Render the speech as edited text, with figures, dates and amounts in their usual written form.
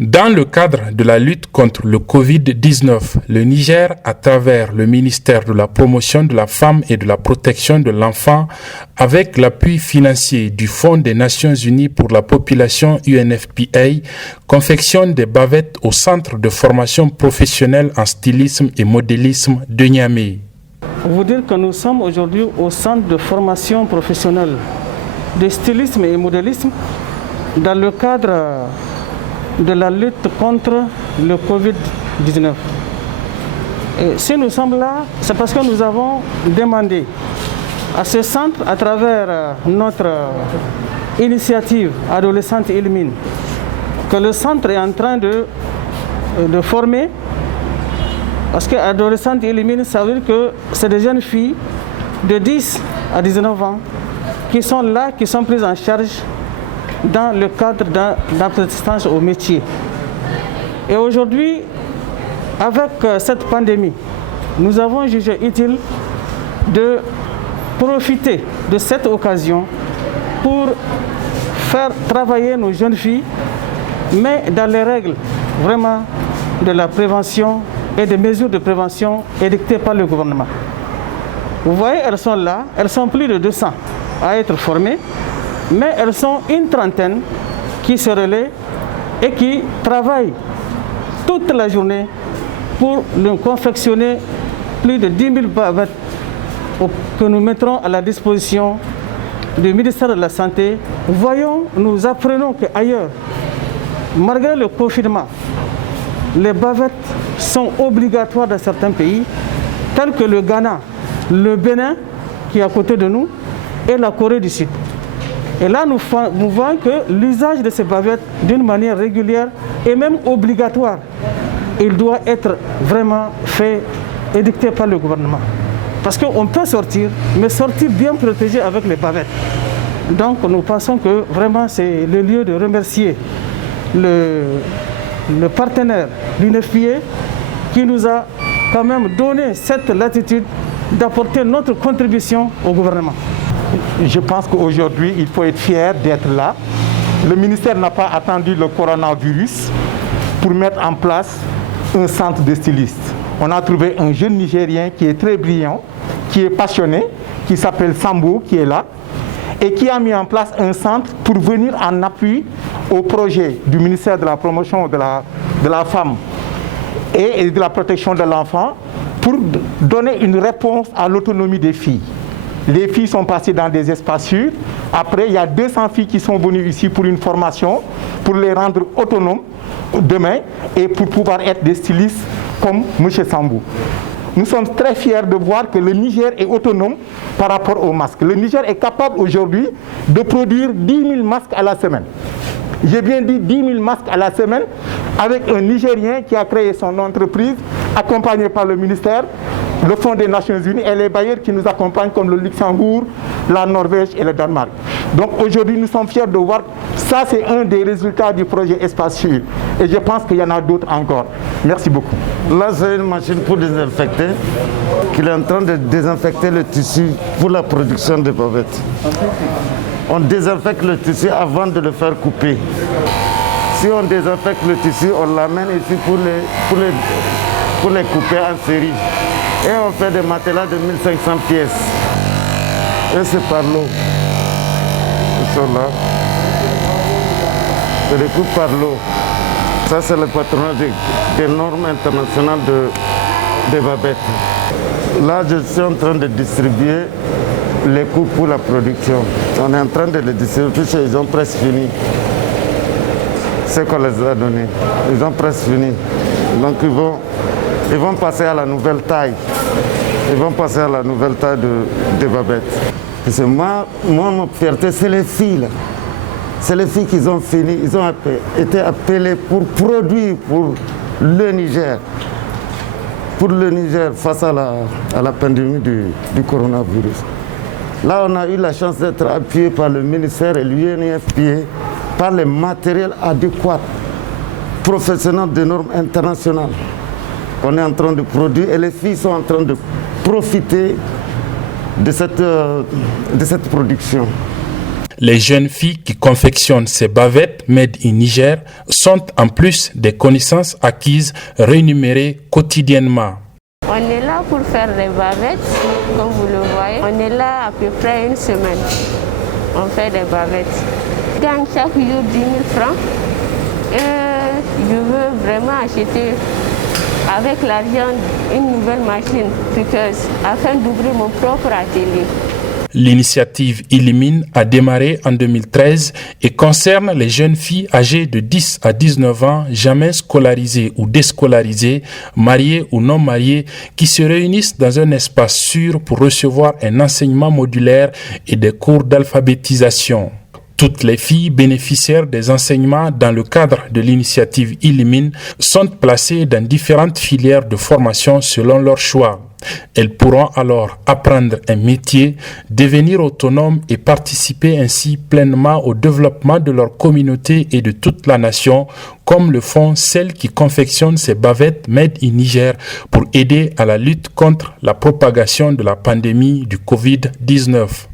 Dans le cadre de la lutte contre le Covid-19, le Niger, à travers le ministère de la Promotion de la Femme et de la Protection de l'Enfant, avec l'appui financier du Fonds des Nations Unies pour la Population UNFPA, confectionne des bavettes au Centre de formation professionnelle en stylisme et modélisme de Niamey. Vous dire que nous sommes aujourd'hui au Centre de formation professionnelle de stylisme et modélisme dans le cadre de la lutte contre le Covid-19. Et si nous sommes là, c'est parce que nous avons demandé à ce centre, à travers notre initiative Adolescente Illumine, que le centre est en train de former, parce que Adolescente Illumine, ça veut dire que c'est des jeunes filles de 10 à 19 ans qui sont là, qui sont prises en charge dans le cadre d'apprentissage au métier. Et aujourd'hui, avec cette pandémie, nous avons jugé utile de profiter de cette occasion pour faire travailler nos jeunes filles, mais dans les règles vraiment de la prévention et des mesures de prévention édictées par le gouvernement. Vous voyez, elles sont là, elles sont plus de 200 à être formées, mais elles sont une trentaine qui se relaient et qui travaillent toute la journée pour nous confectionner plus de 10 000 bavettes que nous mettrons à la disposition du ministère de la Santé. Voyons, nous apprenons qu'ailleurs, malgré le confinement, les bavettes sont obligatoires dans certains pays, tels que le Ghana, le Bénin, qui est à côté de nous, et la Corée du Sud. Et là, nous voyons que l'usage de ces bavettes, d'une manière régulière et même obligatoire, il doit être vraiment fait, édicté par le gouvernement. Parce qu'on peut sortir, mais sortir bien protégé avec les bavettes. Donc nous pensons que vraiment c'est le lieu de remercier le partenaire, l'UNFPA, qui nous a quand même donné cette latitude d'apporter notre contribution au gouvernement. Je pense qu'aujourd'hui, il faut être fier d'être là. Le ministère n'a pas attendu le coronavirus pour mettre en place un centre de stylistes. On a trouvé un jeune Nigérien qui est très brillant, qui est passionné, qui s'appelle Sambo, qui est là, et qui a mis en place un centre pour venir en appui au projet du ministère de la Promotion de la Femme et de la Protection de l'Enfant pour donner une réponse à l'autonomie des filles. Les filles sont passées dans des espaces sûrs. Après, il y a 200 filles qui sont venues ici pour une formation, pour les rendre autonomes demain et pour pouvoir être des stylistes comme M. Sambou. Nous sommes très fiers de voir que le Niger est autonome par rapport aux masques. Le Niger est capable aujourd'hui de produire 10 000 masques à la semaine. J'ai bien dit 10 000 masques à la semaine avec un Nigérien qui a créé son entreprise, accompagné par le ministère, le Fonds des Nations Unies et les bailleurs qui nous accompagnent comme le Luxembourg, la Norvège et le Danemark. Donc aujourd'hui, nous sommes fiers de voir ça, c'est un des résultats du projet Espace Sûr. Et je pense qu'il y en a d'autres encore. Merci beaucoup. Là, c'est une machine pour désinfecter, qu'il est en train de désinfecter le tissu pour la production de bavettes. On désinfecte le tissu avant de le faire couper. Si on désinfecte le tissu, on l'amène ici pour les couper en série. Et on fait des matelas de 1500 pièces. Et c'est par l'eau. Ils sont là. Je les coupe par l'eau. Ça, c'est le patronat des normes internationales des bavettes. Là, je suis en train de distribuer les coupes pour la production. On est en train de les distribuer, puisqu'ils ont presque fini. C'est qu'on les a donnés. Ils ont presque fini. Donc ils vont passer à la nouvelle taille. Ils vont passer à la nouvelle taille de bavettes. Parce que moi, ma fierté, c'est les filles. Là. C'est les filles qui ont fini. Ils ont été appelés pour produire pour le Niger. Pour le Niger face à la pandémie du coronavirus. Là, on a eu la chance d'être appuyé par le ministère et l'UNFPA par les matériels adéquats, professionnels de normes internationales. On est en train de produire et les filles sont en train de profiter de cette production. Les jeunes filles qui confectionnent ces bavettes made in Niger sont en plus des connaissances acquises rémunérées quotidiennement. On est là pour faire des bavettes, comme vous le voyez. On est là à peu près une semaine. On fait des bavettes. Je gagne chaque jour 10 000 francs. Et je veux vraiment acheter avec l'argent une nouvelle machine piqueuse afin d'ouvrir mon propre atelier. L'initiative Illumine a démarré en 2013 et concerne les jeunes filles âgées de 10 à 19 ans, jamais scolarisées ou déscolarisées, mariées ou non mariées, qui se réunissent dans un espace sûr pour recevoir un enseignement modulaire et des cours d'alphabétisation. Toutes les filles bénéficiaires des enseignements dans le cadre de l'initiative Illumine sont placées dans différentes filières de formation selon leur choix. Elles pourront alors apprendre un métier, devenir autonomes et participer ainsi pleinement au développement de leur communauté et de toute la nation, comme le font celles qui confectionnent ces bavettes made in Niger pour aider à la lutte contre la propagation de la pandémie du Covid-19.